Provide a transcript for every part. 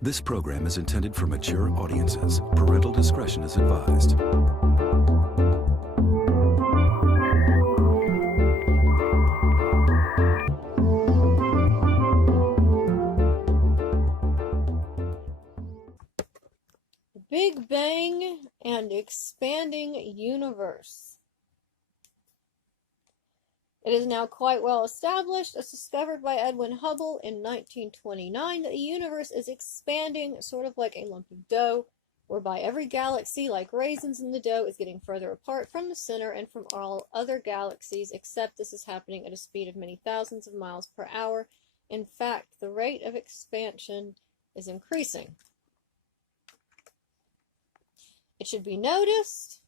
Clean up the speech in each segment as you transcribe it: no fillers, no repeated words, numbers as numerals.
This program is intended for mature audiences. Parental discretion is advised. The Big Bang and Expanding Universe. It is now quite well established, as discovered by Edwin Hubble in 1929, that the universe is expanding sort of like a lump of dough, whereby every galaxy, like raisins in the dough, is getting further apart from the center and from all other galaxies, except this is happening at a speed of many thousands of miles per hour. In fact, the rate of expansion is increasing. It should be noticed,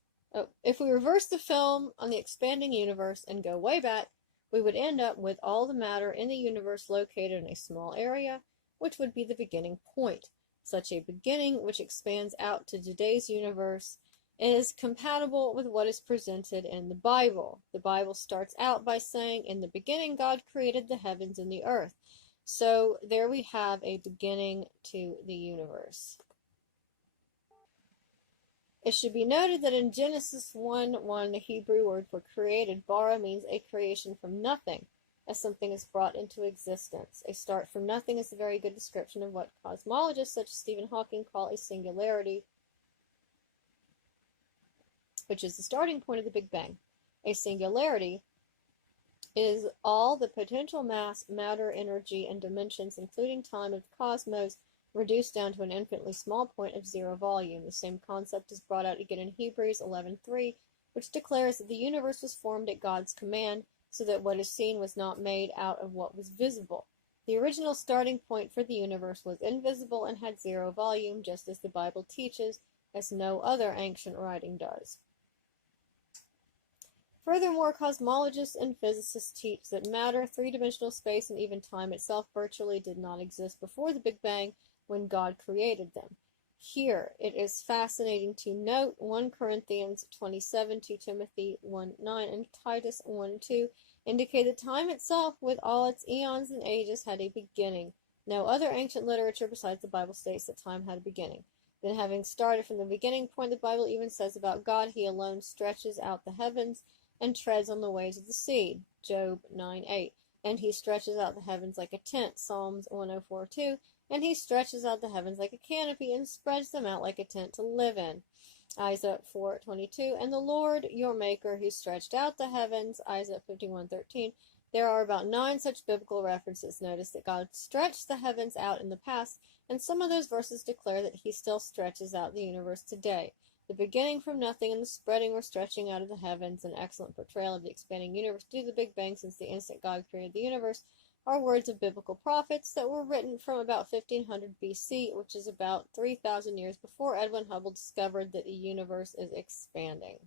if we reverse the film on the expanding universe and go way back, we would end up with all the matter in the universe located in a small area, which would be the beginning point. Such a beginning, which expands out to today's universe, is compatible with what is presented in the Bible. The Bible starts out by saying, "In the beginning God created the heavens and the earth." So there we have a beginning to the universe. It should be noted that in Genesis 1:1, the Hebrew word for created, bara, means a creation from nothing, as something is brought into existence. A start from nothing is a very good description of what cosmologists such as Stephen Hawking call a singularity, which is the starting point of the Big Bang. A singularity is all the potential mass, matter, energy, and dimensions, including time, of the cosmos, reduced down to an infinitely small point of zero volume. The same concept is brought out again in Hebrews 11:3, which declares that the universe was formed at God's command, so that what is seen was not made out of what was visible. The original starting point for the universe was invisible and had zero volume, just as the Bible teaches, as no other ancient writing does. Furthermore, cosmologists and physicists teach that matter, three-dimensional space, and even time itself virtually did not exist before the Big Bang, when God created them. Here, it is fascinating to note 1 Corinthians 27, 2 Timothy 1:9, and Titus 1:2 indicate that time itself, with all its eons and ages, had a beginning. No other ancient literature besides the Bible states that time had a beginning. Then, having started from the beginning point, the Bible even says about God, "He alone stretches out the heavens and treads on the waves of the sea," Job 9:8. "And he stretches out the heavens like a tent," Psalms 104:2. "And he stretches out the heavens like a canopy and spreads them out like a tent to live in," Isaiah 4:22. "And the Lord your Maker, who stretched out the heavens," Isaiah 51:13. There are about 9 such biblical references. Notice that God stretched the heavens out in the past, and some of those verses declare that he still stretches out the universe today. The beginning from nothing and the spreading or stretching out of the heavens, an excellent portrayal of the expanding universe due to the Big Bang since the instant God created the universe, are words of biblical prophets that were written from about 1500 BC, which is about 3,000 years before Edwin Hubble discovered that the universe is expanding.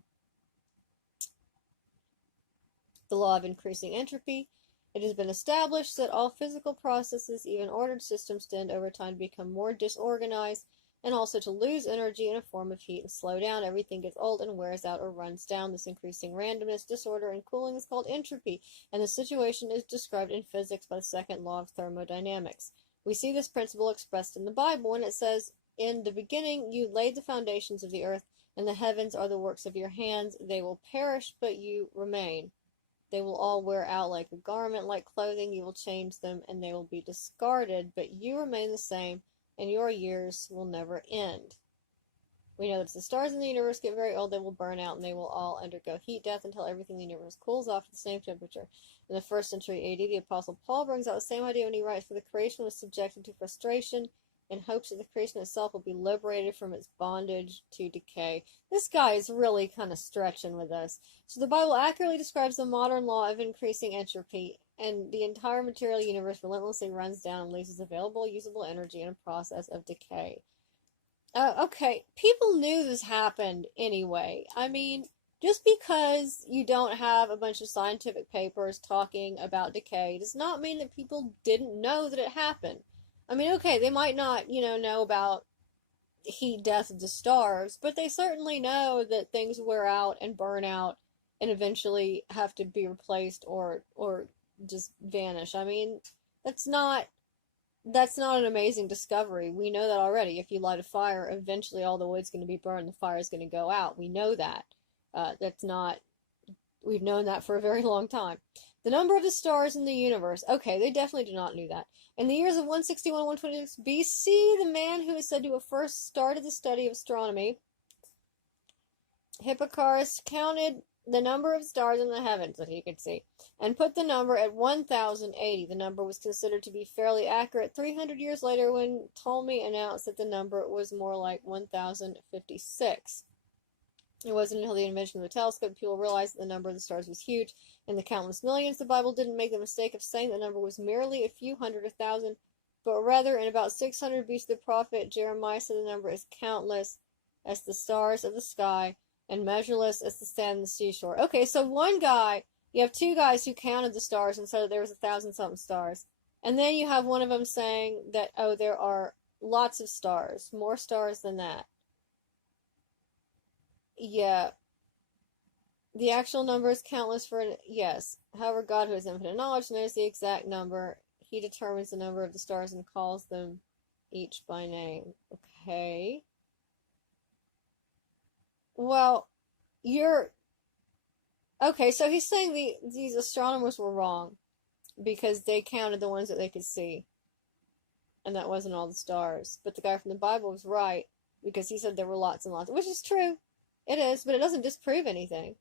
The law of increasing entropy. It has been established that all physical processes, even ordered systems, tend over time to become more disorganized and also to lose energy in a form of heat and slow down. Everything gets old and wears out or runs down. This increasing randomness, disorder, and cooling is called entropy, and the situation is described in physics by the second law of thermodynamics. We see this principle expressed in the Bible when it says, "In the beginning you laid the foundations of the earth, and the heavens are the works of your hands. They will perish, but you remain. They will all wear out like a garment, like clothing. You will change them, and they will be discarded, but you remain the same, and your years will never end." We know that as the stars in the universe get very old, they will burn out, and they will all undergo heat death until everything in the universe cools off at the same temperature. In the 1st century AD, the Apostle Paul brings out the same idea when he writes, "For the creation was subjected to frustration in hopes that the creation itself will be liberated from its bondage to decay." This guy is really kind of stretching with us. So the Bible accurately describes the modern law of increasing entropy, and the entire material universe relentlessly runs down and loses available usable energy in a process of decay. Okay, people knew this happened anyway. I mean, just because you don't have a bunch of scientific papers talking about decay does not mean that people didn't know that it happened. I mean, okay, they might not, know about heat death of the stars, but they certainly know that things wear out and burn out and eventually have to be replaced or just vanish. I mean, that's not that's not an amazing discovery. We know that already. If you light a fire, eventually all the wood's going to be burned, the fire is going to go out. We know that. That's not, we've known that for a very long time. The number of the stars in the universe. Okay, they definitely do not know that. In the years of 161 126 BC, the man who is said to have first started the study of astronomy, Hipparchus, counted the number of stars in the heavens that he could see, and put the number at 1,080. The number was considered to be fairly accurate 300 years later when Ptolemy announced that the number was more like 1,056. It wasn't until the invention of the telescope people realized that the number of the stars was huge, and the countless millions. The Bible didn't make the mistake of saying the number was merely a few hundred or thousand, but rather in about 600 BC the prophet Jeremiah said the number is countless as the stars of the sky, and measureless as the sand on the seashore. Okay, so one guy, you have two guys who counted the stars and said that there was 1,000-something stars. And then you have one of them saying that, oh, there are lots of stars, more stars than that. Yeah, the actual number is countless yes. However, God, who has infinite knowledge, knows the exact number. He determines the number of the stars and calls them each by name. Okay. Well, okay, so he's saying these astronomers were wrong because they counted the ones that they could see, and that wasn't all the stars. But the guy from the Bible was right because he said there were lots and lots, which is true. It is, but it doesn't disprove anything.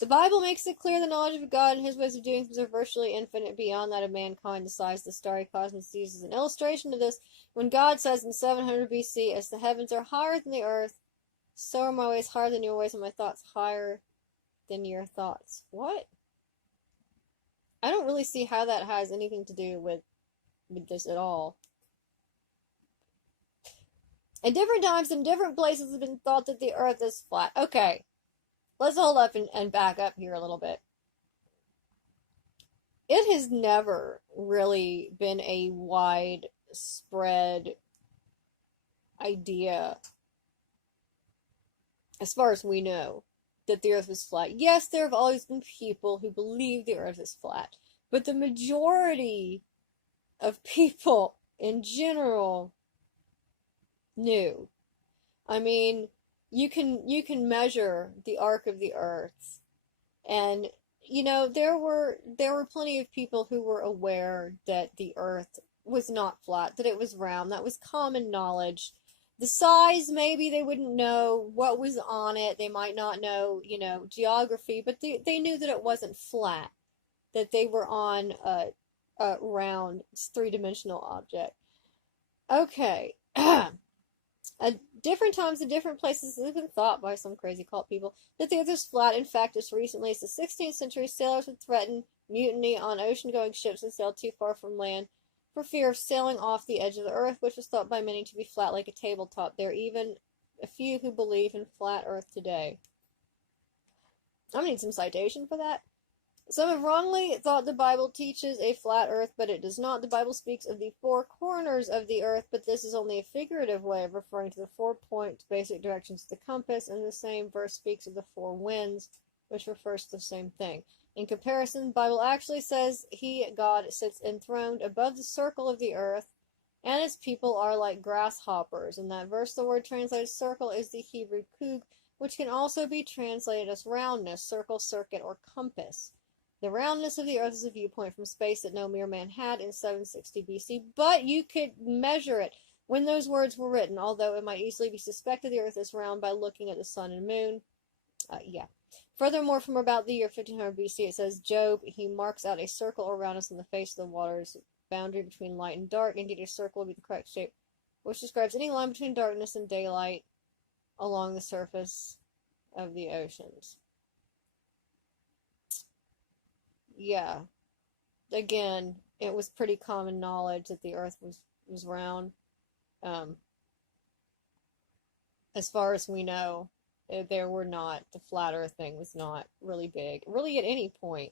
The Bible makes it clear the knowledge of God and his ways of doing things are virtually infinite beyond that of mankind. The size of the starry cosmos is used as an illustration of this when God says in 700 BC, as the heavens are higher than the earth, so are my ways higher than your ways, and my thoughts higher than your thoughts. What? I don't really see how that has anything to do with this at all. At different times in different places it has been thought that the earth is flat. Okay, let's hold up and back up here a little bit. It has never really been a widespread idea, as far as we know, that the earth was flat. Yes, there have always been people who believe the earth is flat, but the majority of people in general knew. I mean, you can measure the arc of the earth, and you know there were plenty of people who were aware that the earth was not flat, that it was round. That was common knowledge. The size, maybe they wouldn't know what was on it. They might not know, geography, but they knew that it wasn't flat, that they were on a round, three-dimensional object. Okay. At different times in different places, it has been thought by some crazy cult people that the earth is flat. In fact, as recently as the 16th century, sailors would threaten mutiny on ocean-going ships that sailed too far from land for fear of sailing off the edge of the earth, which was thought by many to be flat like a tabletop. There are even a few who believe in flat earth today. I'm gonna need some citation for that. Some have wrongly thought the Bible teaches a flat earth, but it does not. The Bible speaks of the four corners of the earth, but this is only a figurative way of referring to the 4-point basic directions of the compass, and the same verse speaks of the 4 winds, which refers to the same thing. In comparison, the Bible actually says God, sits enthroned above the circle of the earth, and its people are like grasshoppers. In that verse, the word translated circle is the Hebrew kug, which can also be translated as roundness, circle, circuit, or compass. The roundness of the earth is a viewpoint from space that no mere man had in 760 BC, but you could measure it when those words were written, although it might easily be suspected the earth is round by looking at the sun and moon. Furthermore, from about the year 1500 BC, it says, Job, he marks out a circle or roundness on the face of the waters, boundary between light and dark. Indeed, a circle would be the correct shape, which describes any line between darkness and daylight along the surface of the oceans. Yeah. Again, it was pretty common knowledge that the earth was round. As far as we know, the flat earth thing was not really big, really at any point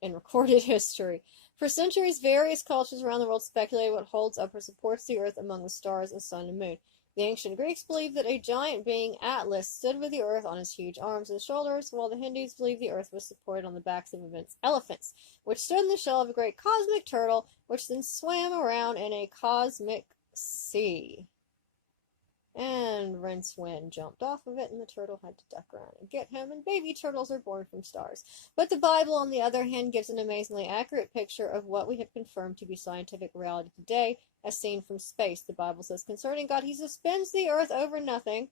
in recorded history. For centuries, various cultures around the world speculated what holds up or supports the earth among the stars, the sun, and moon. The ancient Greeks believed that a giant being, Atlas, stood with the earth on his huge arms and shoulders, while the Hindus believed the earth was supported on the backs of immense elephants, which stood in the shell of a great cosmic turtle, which then swam around in a cosmic sea. And Rincewind jumped off of it, and the turtle had to duck around and get him, and baby turtles are born from stars. But the Bible, on the other hand, gives an amazingly accurate picture of what we have confirmed to be scientific reality today, as seen from space. The Bible says concerning God, he suspends the earth over nothing.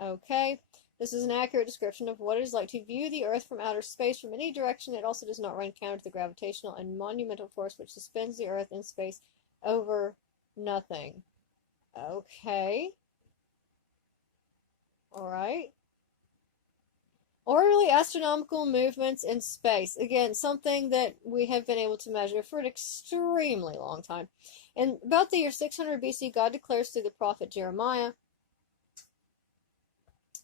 Okay, this is an accurate description of what it is like to view the earth from outer space from any direction. It also does not run counter to the gravitational and monumental force which suspends the earth in space over nothing. Okay. Alright. Orderly astronomical movements in space. Again, something that we have been able to measure for an extremely long time. In about the year 600 BC, God declares through the prophet Jeremiah,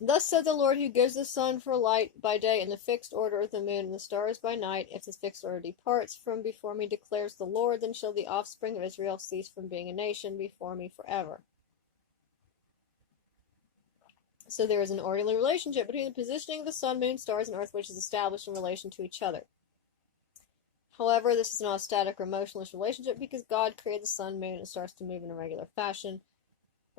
"Thus said the Lord, who gives the sun for light by day and the fixed order of the moon and the stars by night. If this fixed order departs from before me, declares the Lord, then shall the offspring of Israel cease from being a nation before me forever." So there is an orderly relationship between the positioning of the sun, moon, stars, and earth, which is established in relation to each other. However, this is not a static or motionless relationship because God created the sun, moon, and stars to move in a regular fashion.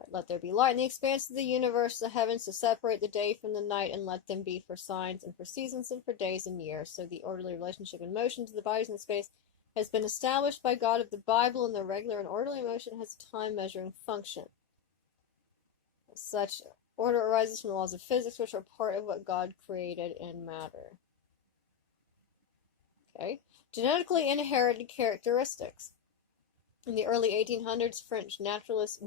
Let there be light in the expanse of the universe, the heavens, to separate the day from the night, and let them be for signs and for seasons and for days and years. So the orderly relationship in motion to the bodies in space has been established by God of the Bible, and the regular and orderly motion has a time-measuring function. As such, order arises from the laws of physics, which are part of what God created in matter. Okay. Genetically inherited characteristics. In the early 1800s, French naturalist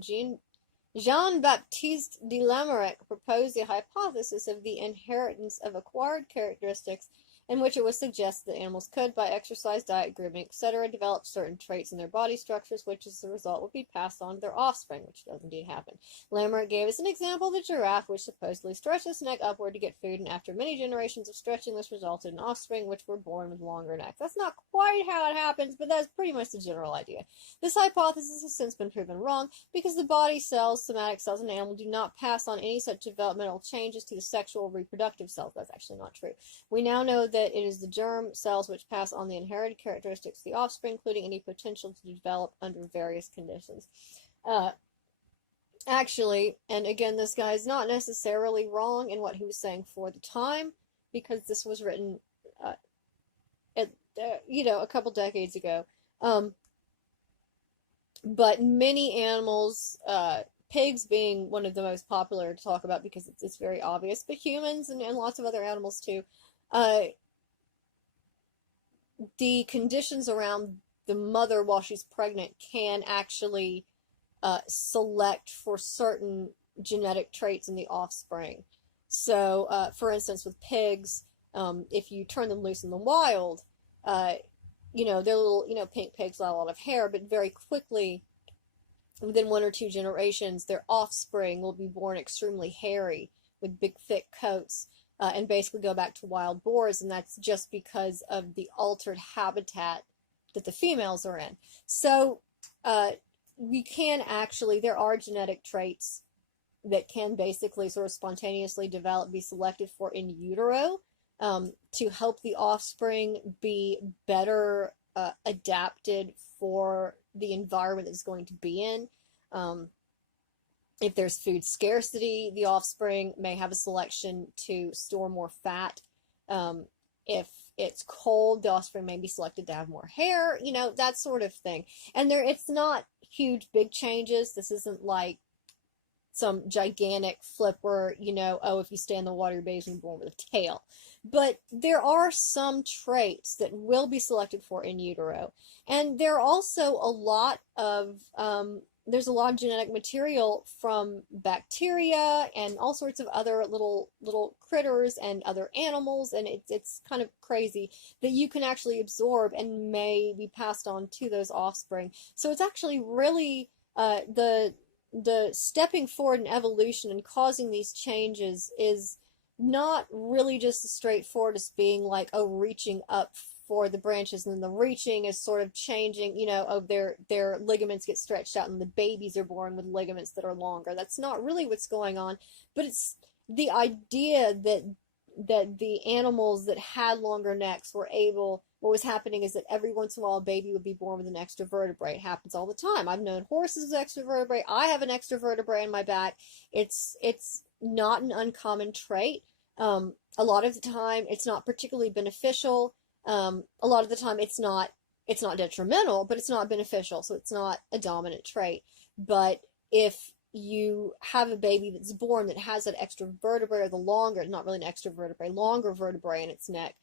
Jean-Baptiste de Lamarck proposed the hypothesis of the inheritance of acquired characteristics, in which it was suggested that animals could, by exercise, diet, grooming, etc., develop certain traits in their body structures, which as a result would be passed on to their offspring, which does indeed happen. Lamarck gave us an example of the giraffe, which supposedly stretched its neck upward to get food, and after many generations of stretching, this resulted in offspring which were born with longer necks. That's not quite how it happens, but that's pretty much the general idea. This hypothesis has since been proven wrong, because the body cells, somatic cells in an animal, do not pass on any such developmental changes to the sexual reproductive cells. That's actually not true. We now know that it is the germ cells which pass on the inherited characteristics of the offspring, including any potential to develop under various conditions. Actually, and again, this guy is not necessarily wrong in what he was saying for the time, because this was written, a couple decades ago. But many animals, pigs being one of the most popular to talk about because it's very obvious, but humans and lots of other animals too, the conditions around the mother while she's pregnant can actually select for certain genetic traits in the offspring. So, for instance, with pigs, if you turn them loose in the wild, they're little, pink pigs with a lot of hair, but very quickly, within 1 or 2 generations, their offspring will be born extremely hairy with big, thick coats. And basically go back to wild boars, and that's just because of the altered habitat that the females are in. So we can actually, there are genetic traits that can basically sort of spontaneously develop, be selected for in utero, to help the offspring be better adapted for the environment it's going to be in. If there's food scarcity, the offspring may have a selection to store more fat. If it's cold, the offspring may be selected to have more hair, that sort of thing. And it's not huge, big changes. This isn't like some gigantic flip where, if you stay in the water, your baby's born with a tail. But there are some traits that will be selected for in utero. And there are also a lot of there's a lot of genetic material from bacteria and all sorts of other little critters and other animals, and it's kind of crazy that you can actually absorb and may be passed on to those offspring. So it's actually really the stepping forward in evolution and causing these changes is not really just as straightforward as being like reaching up for the branches, and then the reaching is sort of changing, you know, of their ligaments get stretched out and the babies are born with ligaments that are longer. That's not really what's going on, but it's the idea that the animals that had longer necks were able, what was happening is that every once in a while a baby would be born with an extra vertebrae. It happens all the time. I've known horses with extra vertebrae. I have an extra vertebrae in my back. It's not an uncommon trait. A lot of the time it's not particularly beneficial. A lot of the time it's not detrimental, but it's not beneficial, so it's not a dominant trait. But if you have a baby that's born that has that extra vertebrae, or the longer, not really an extra vertebrae, longer vertebrae in its neck,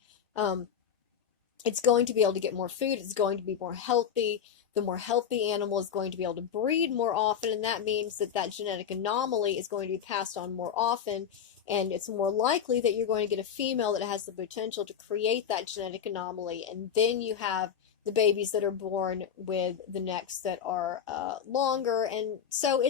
it's going to be able to get more food. It's going to be more healthy. The more healthy animal is going to be able to breed more often, and that means that that genetic anomaly is going to be passed on more often, and it's more likely that you're going to get a female that has the potential to create that genetic anomaly, and then you have the babies that are born with the necks that are longer. And so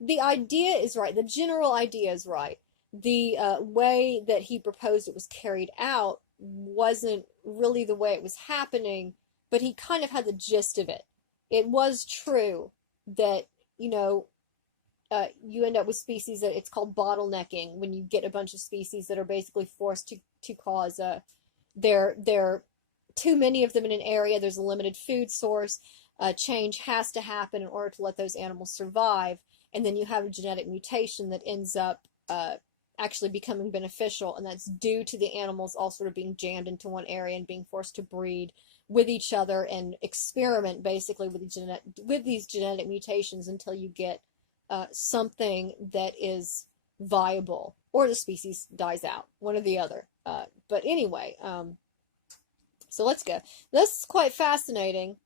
the idea is right. The general idea is right. The way that he proposed it was carried out wasn't really the way it was happening, but he kind of had the gist of it. It was true that, you know, you end up with species that it's called bottlenecking, when you get a bunch of species that are basically forced to cause they're too many of them in an area. There's a limited food source. Change has to happen in order to let those animals survive, and then you have a genetic mutation that ends up actually becoming beneficial, and that's due to the animals all sort of being jammed into one area and being forced to breed with each other and experiment basically with these genetic mutations until you get something that is viable, or the species dies out, one or the other. But anyway, so let's go. This is quite fascinating.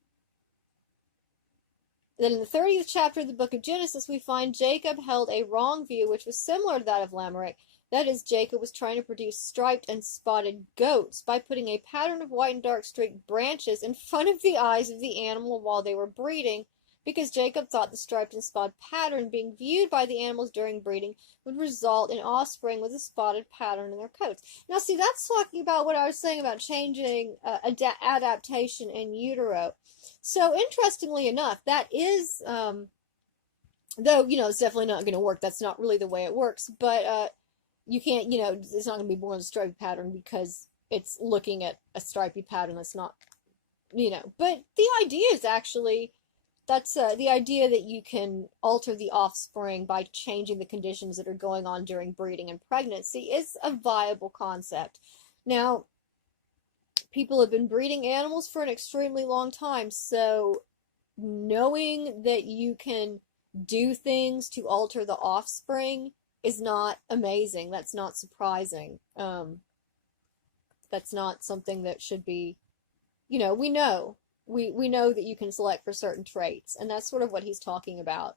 Then in the 30th chapter of the book of Genesis, we find Jacob held a wrong view, which was similar to that of Lamech. That is, Jacob was trying to produce striped and spotted goats by putting a pattern of white and dark streaked branches in front of the eyes of the animal while they were breeding, because Jacob thought the striped and spotted pattern being viewed by the animals during breeding would result in offspring with a spotted pattern in their coats. Now, see, that's talking about what I was saying about changing adaptation in utero. So, interestingly enough, that is, though, you know, it's definitely not going to work. That's not really the way it works. But you can't, you know, it's not going to be born with a stripy pattern because it's looking at a stripy pattern that's not, you know. But the idea is actually, that's the idea that you can alter the offspring by changing the conditions that are going on during breeding and pregnancy is a viable concept. Now, people have been breeding animals for an extremely long time, so knowing that you can do things to alter the offspring is not amazing. That's not surprising. That's not something that should be, you know, we know that you can select for certain traits, and that's sort of what he's talking about.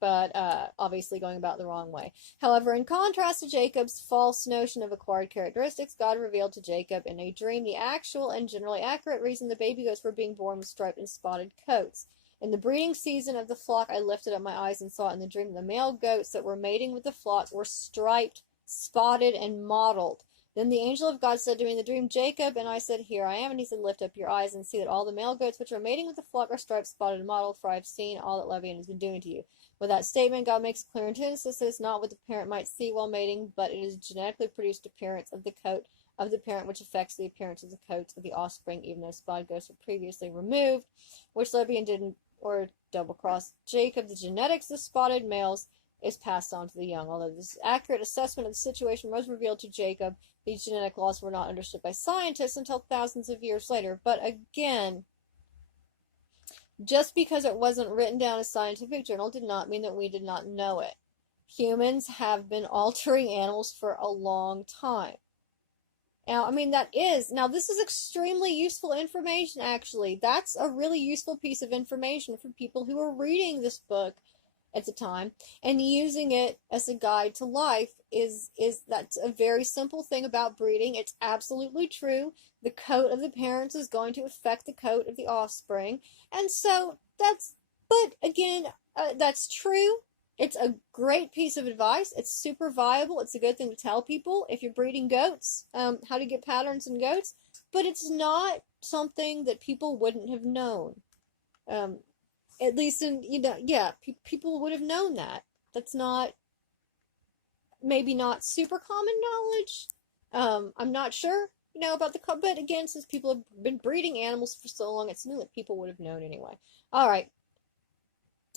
But obviously going about the wrong way. However, in contrast to Jacob's false notion of acquired characteristics, God revealed to Jacob in a dream the actual and generally accurate reason the baby goats were being born with striped and spotted coats. In the breeding season of the flock, I lifted up my eyes and saw in the dream the male goats that were mating with the flock were striped, spotted, and mottled. Then the angel of God said to me in the dream, Jacob, and I said, Here I am. And he said, Lift up your eyes and see that all the male goats which are mating with the flock are striped, spotted, and mottled, for I have seen all that Levian has been doing to you. With that statement, God makes it clear in Genesis that it's not what the parent might see while mating, but it is genetically produced appearance of the coat of the parent which affects the appearance of the coats of the offspring, even though spotted goats were previously removed, which Levian didn't, or double-cross Jacob. The genetics of spotted males is passed on to the young. Although this accurate assessment of the situation was revealed to Jacob, these genetic laws were not understood by scientists until thousands of years later. But again, just because it wasn't written down in a scientific journal did not mean that we did not know it. Humans have been altering animals for a long time. Now, I mean, this is extremely useful information, actually. That's a really useful piece of information for people who are reading this book at the time, and using it as a guide to life that's a very simple thing about breeding. It's absolutely true. The coat of the parents is going to affect the coat of the offspring, and so but again, that's true. It's a great piece of advice. It's super viable. It's a good thing to tell people if you're breeding goats, how to get patterns in goats. but it's not something that people wouldn't have known. At least people would have known that. That's not, maybe not super common knowledge. I'm not sure, about but again, since people have been breeding animals for so long, it's something that people would have known anyway. All right.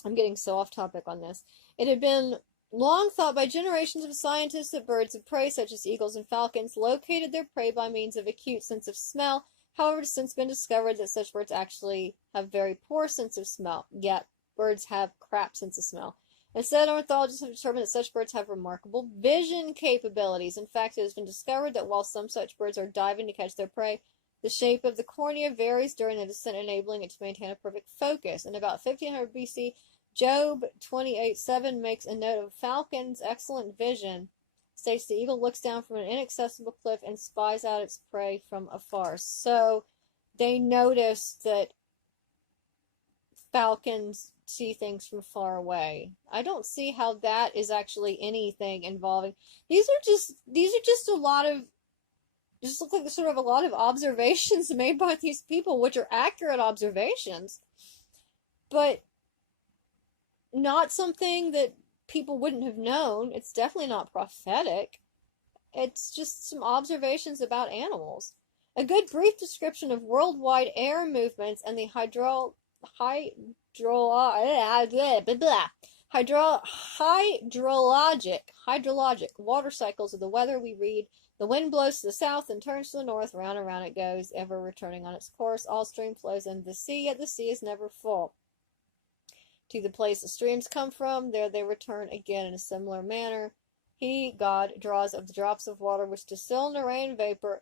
I'm getting so off topic on this. It had been long thought by generations of scientists that birds of prey, such as eagles and falcons, located their prey by means of acute sense of smell. However, it has since been discovered that such birds actually have very poor sense of smell. Yet, birds have crap sense of smell. Instead, ornithologists have determined that such birds have remarkable vision capabilities. In fact, it has been discovered that while some such birds are diving to catch their prey, the shape of the cornea varies during the descent, enabling it to maintain a perfect focus. In about 1500 BC, Job 28:7 makes a note of falcon's excellent vision. States the eagle looks down from an inaccessible cliff and spies out its prey from afar. So they noticed that falcons see things from far away. I don't see how that is actually anything involving. These are just a lot of, just look like sort of a lot of observations made by these people, which are accurate observations, but not something that people wouldn't have known. It's definitely not prophetic. It's just some observations about animals. A good brief description of worldwide air movements and the hydrologic water cycles of the weather. We read, the wind blows to the south and turns to the north, round and round it goes, ever returning on its course. All stream flows into the sea, yet the sea is never full. To the place the streams come from, there they return again in a similar manner. He, God, draws of the drops of water which distill in the rain vapor.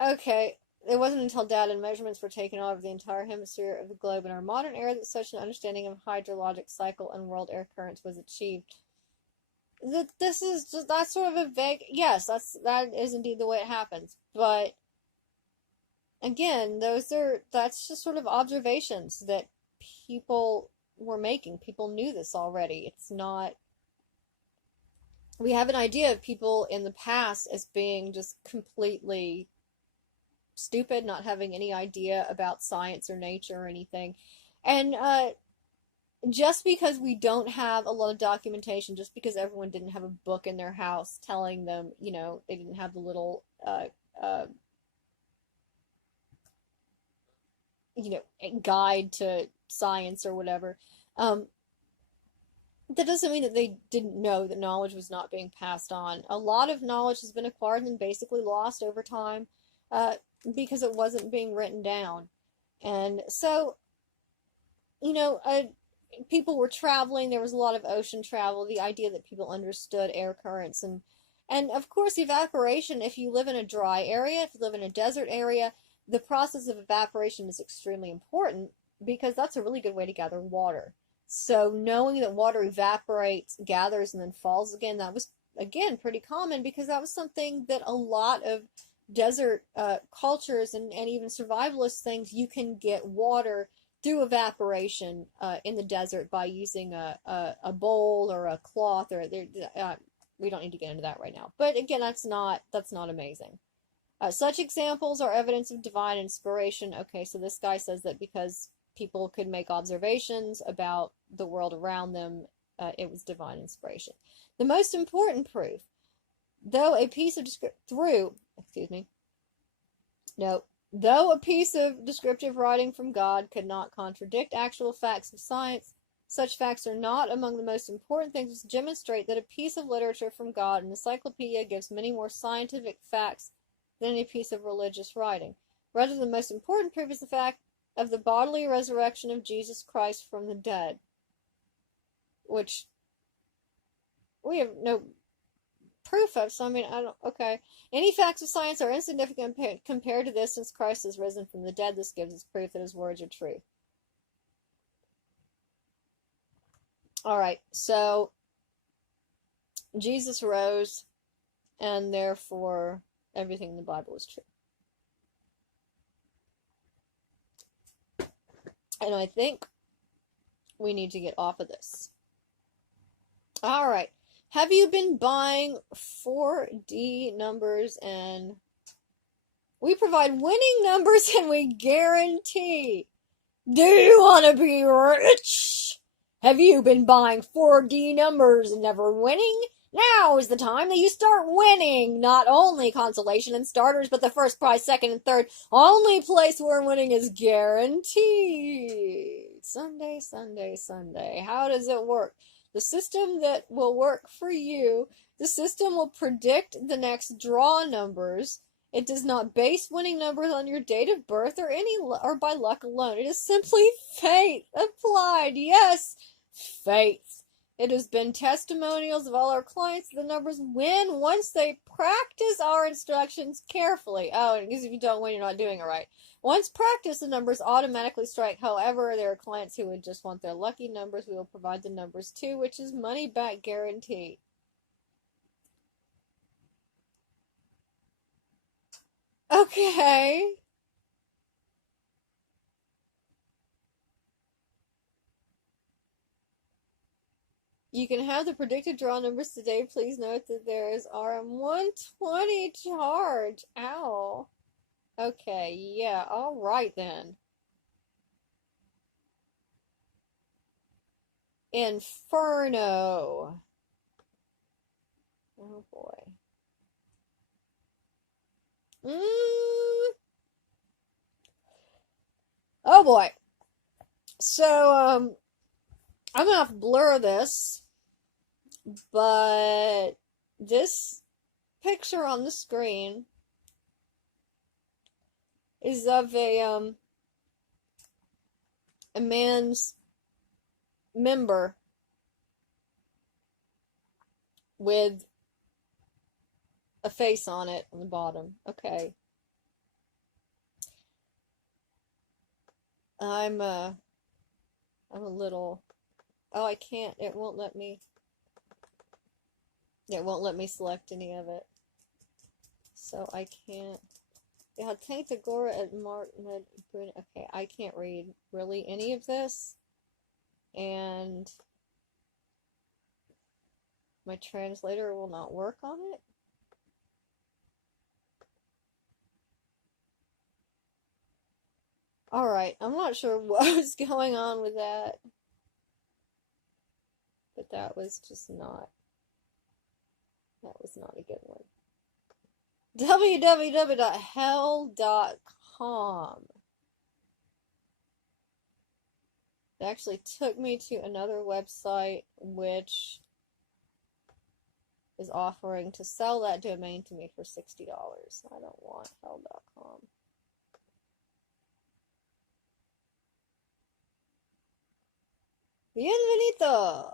Okay, it wasn't until data and measurements were taken all over the entire hemisphere of the globe in our modern era that such an understanding of hydrologic cycle and world air currents was achieved. That's sort of a vague, yes, that is indeed the way it happens, but again, that's just sort of observations that people were making. People knew this already. It's not, we have an idea of people in the past as being just completely stupid, not having any idea about science or nature or anything. And just because we don't have a lot of documentation, just because everyone didn't have a book in their house telling them, they didn't have the little guide to science or whatever, that doesn't mean that they didn't know that knowledge was not being passed on. A lot of knowledge has been acquired and basically lost over time because it wasn't being written down. And so, people were traveling. There was a lot of ocean travel. The idea that people understood air currents and of course evaporation. If you live in a dry area, if you live in a desert area, the process of evaporation is extremely important because that's a really good way to gather water. So knowing that water evaporates, gathers, and then falls again, that was, again, pretty common because that was something that a lot of desert cultures and even survivalist things, you can get water through evaporation in the desert by using a bowl or a cloth. We don't need to get into that right now. But again, that's not amazing. Such examples are evidence of divine inspiration. Okay, so this guy says that because people could make observations about the world around them, it was divine inspiration. The most important proof, though a piece of descriptive writing from God could not contradict actual facts of science, such facts are not among the most important things to demonstrate that a piece of literature from God, an encyclopedia, gives many more scientific facts than any piece of religious writing. Rather, the most important proof is the fact of the bodily resurrection of Jesus Christ from the dead, which we have no proof of, so okay. Any facts of science are insignificant compared to this, since Christ has risen from the dead. This gives us proof that his words are true. Alright, so Jesus rose, and therefore everything in the Bible is true. And I think we need to get off of this. Alright. Have you been buying 4D numbers and We provide winning numbers and we guarantee. Do you want to be rich? Have you been buying 4D numbers and never winning? Now is the time that you start winning. Not only consolation and starters, but the first prize, second, and third. Only place where winning is guaranteed. Sunday, Sunday, Sunday. How does it work? The system that will work for you, the system will predict the next draw numbers. It does not base winning numbers on your date of birth or by luck alone. It is simply fate applied. Yes, fate. It has been testimonials of all our clients. The numbers win once they practice our instructions carefully. Oh, because if you don't win, you're not doing it right. Once practiced, the numbers automatically strike. However, there are clients who would just want their lucky numbers. We will provide the numbers too, which is money back guarantee. Okay. You can have the predicted draw numbers today. Please note that there is RM120 charge. Ow. Okay, yeah, alright then. Inferno. Oh boy. Oh boy. So, I'm gonna have to blur this, but this picture on the screen is of a man's member with a face on it on the bottom. Okay. I'm a little, oh, I can't, it won't let me select any of it. So I can't, yeah, take the Gora at okay, I can't read really any of this. And my translator will not work on it. Alright, I'm not sure what was going on with that. But that was not a good one. www.hell.com. It actually took me to another website which is offering to sell that domain to me for $60. I don't want hell.com. Bienvenido!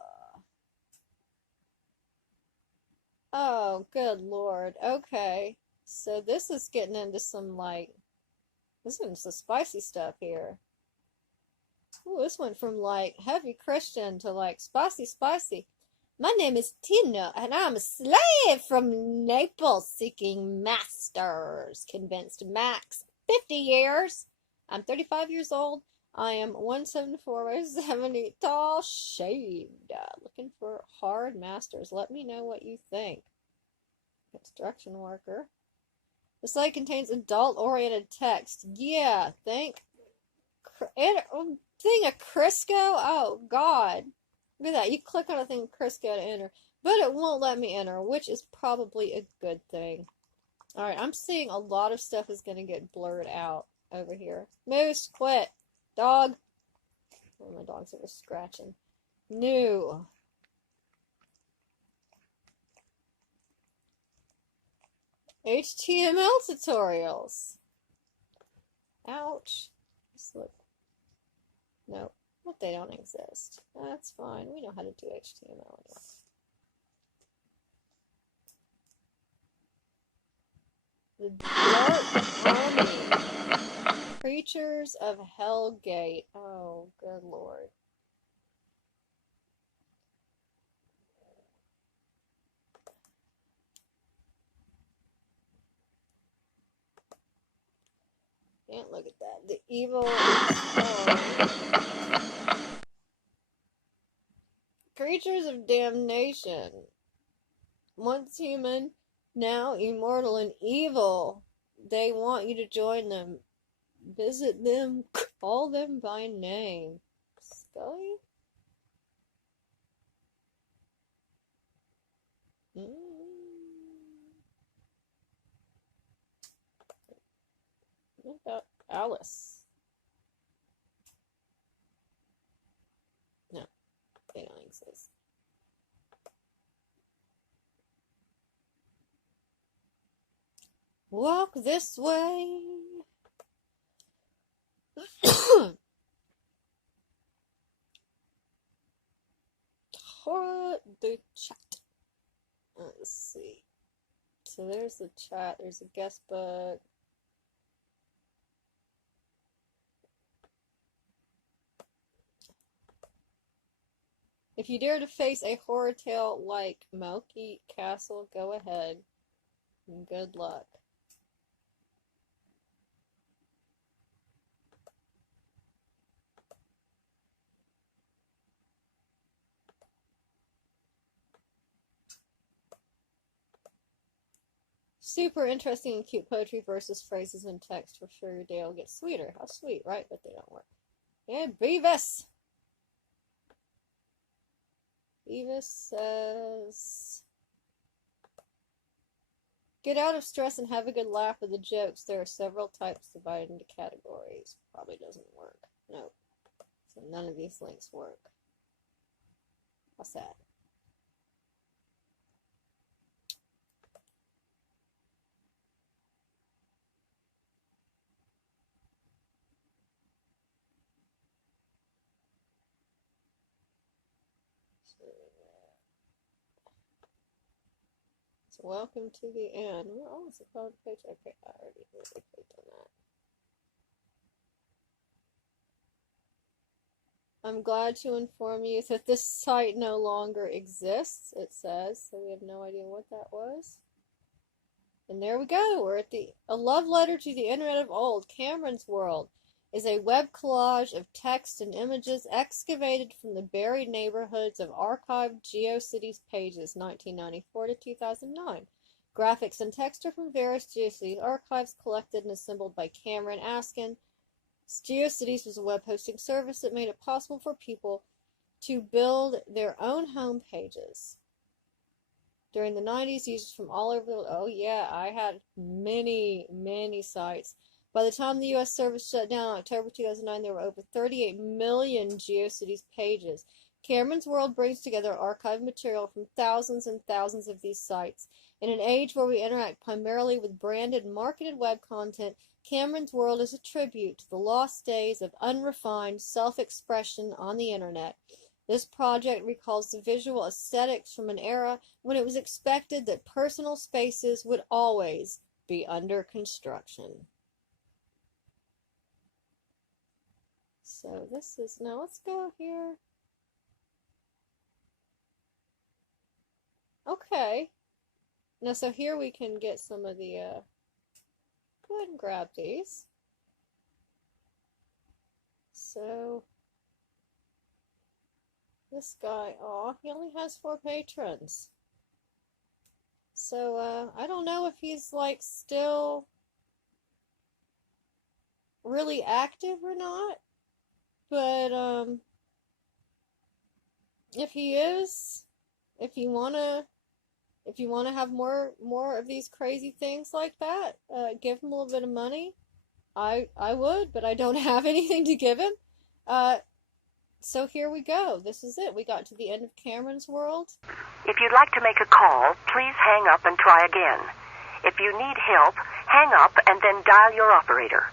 Oh, good lord. Okay. So this is getting into some, this is into some spicy stuff here. Ooh, this went from, heavy Christian to, spicy. My name is Tina, and I'm a slave from Naples seeking masters. Convinced max 50 years. I'm 35 years old. I am 174 by 70 tall, shaved. Looking for hard masters. Let me know what you think. Construction worker. The site contains adult-oriented text. Yeah, thing of Crisco? Oh, God. Look at that. You click on a thing of Crisco to enter. But it won't let me enter, which is probably a good thing. Alright, I'm seeing a lot of stuff is going to get blurred out over here. Moose, quit. Dog. Oh, my dog's over scratching. New. HTML tutorials. Ouch. Just look. Nope. But they don't exist. That's fine. We know how to do HTML anyway. The Dark Army. Creatures of Hellgate. Oh, good lord. Can't look at that. The evil creatures of damnation. Once human, now immortal and evil. they want you to join them. Visit them, call them by name. Scully? What about Alice? No, they don't exist. Walk this way. The chat. Let's see. So there's the chat. There's a guest book. If you dare to face a horror tale like Milky Castle, go ahead. And good luck. Super interesting and cute poetry versus phrases and text. For sure your day will get sweeter. How sweet, right? But they don't work. Yeah, Beavis! Beavis says, get out of stress and have a good laugh with the jokes. There are several types divided into categories. Probably doesn't work. Nope. So none of these links work. How sad. So welcome to the end. We're almost at the page. Okay, I already clicked on that. I'm glad to inform you that this site no longer exists, it says. So we have no idea what that was. And there we go. We're at a love letter to the internet of old. Cameron's World is a web collage of text and images excavated from the buried neighborhoods of archived GeoCities pages 1994 to 2009. Graphics and text are from various GeoCities archives collected and assembled by Cameron Askin. GeoCities was a web hosting service that made it possible for people to build their own home pages. During the 90s, users from all over the world, oh yeah, I had many, many sites. By the time the U.S. service shut down in October 2009, there were over 38 million GeoCities pages. Cameron's World brings together archived material from thousands and thousands of these sites. In an age where we interact primarily with branded and marketed web content, Cameron's World is a tribute to the lost days of unrefined self-expression on the internet. This project recalls the visual aesthetics from an era when it was expected that personal spaces would always be under construction. So this is, now let's go here. Okay. Now, so here we can get some of the, go ahead and grab these. So, this guy, aw, he only has 4 patrons. So, I don't know if he's, like, still really active or not. But, if he is, if you wanna have more of these crazy things like that, give him a little bit of money. I would, but I don't have anything to give him. So here we go. This is it. We got to the end of Cameron's World. If you'd like to make a call, please hang up and try again. If you need help, hang up and then dial your operator.